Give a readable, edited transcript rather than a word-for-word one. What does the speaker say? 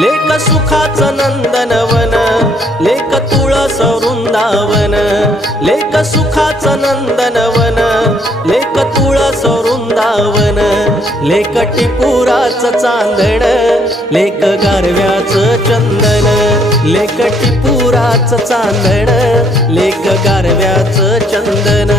लेक सुखाचं नंदनवन, लेक तुळस वृंदावन, लेक सुखाचं नंदनवन, लेक तुळस वृंदावन, लेक टिपुराचं चांदण, लेक गारव्याचं चंदन, लेक टिपुराचं चांदण, लेक गारव्याचं चंदन।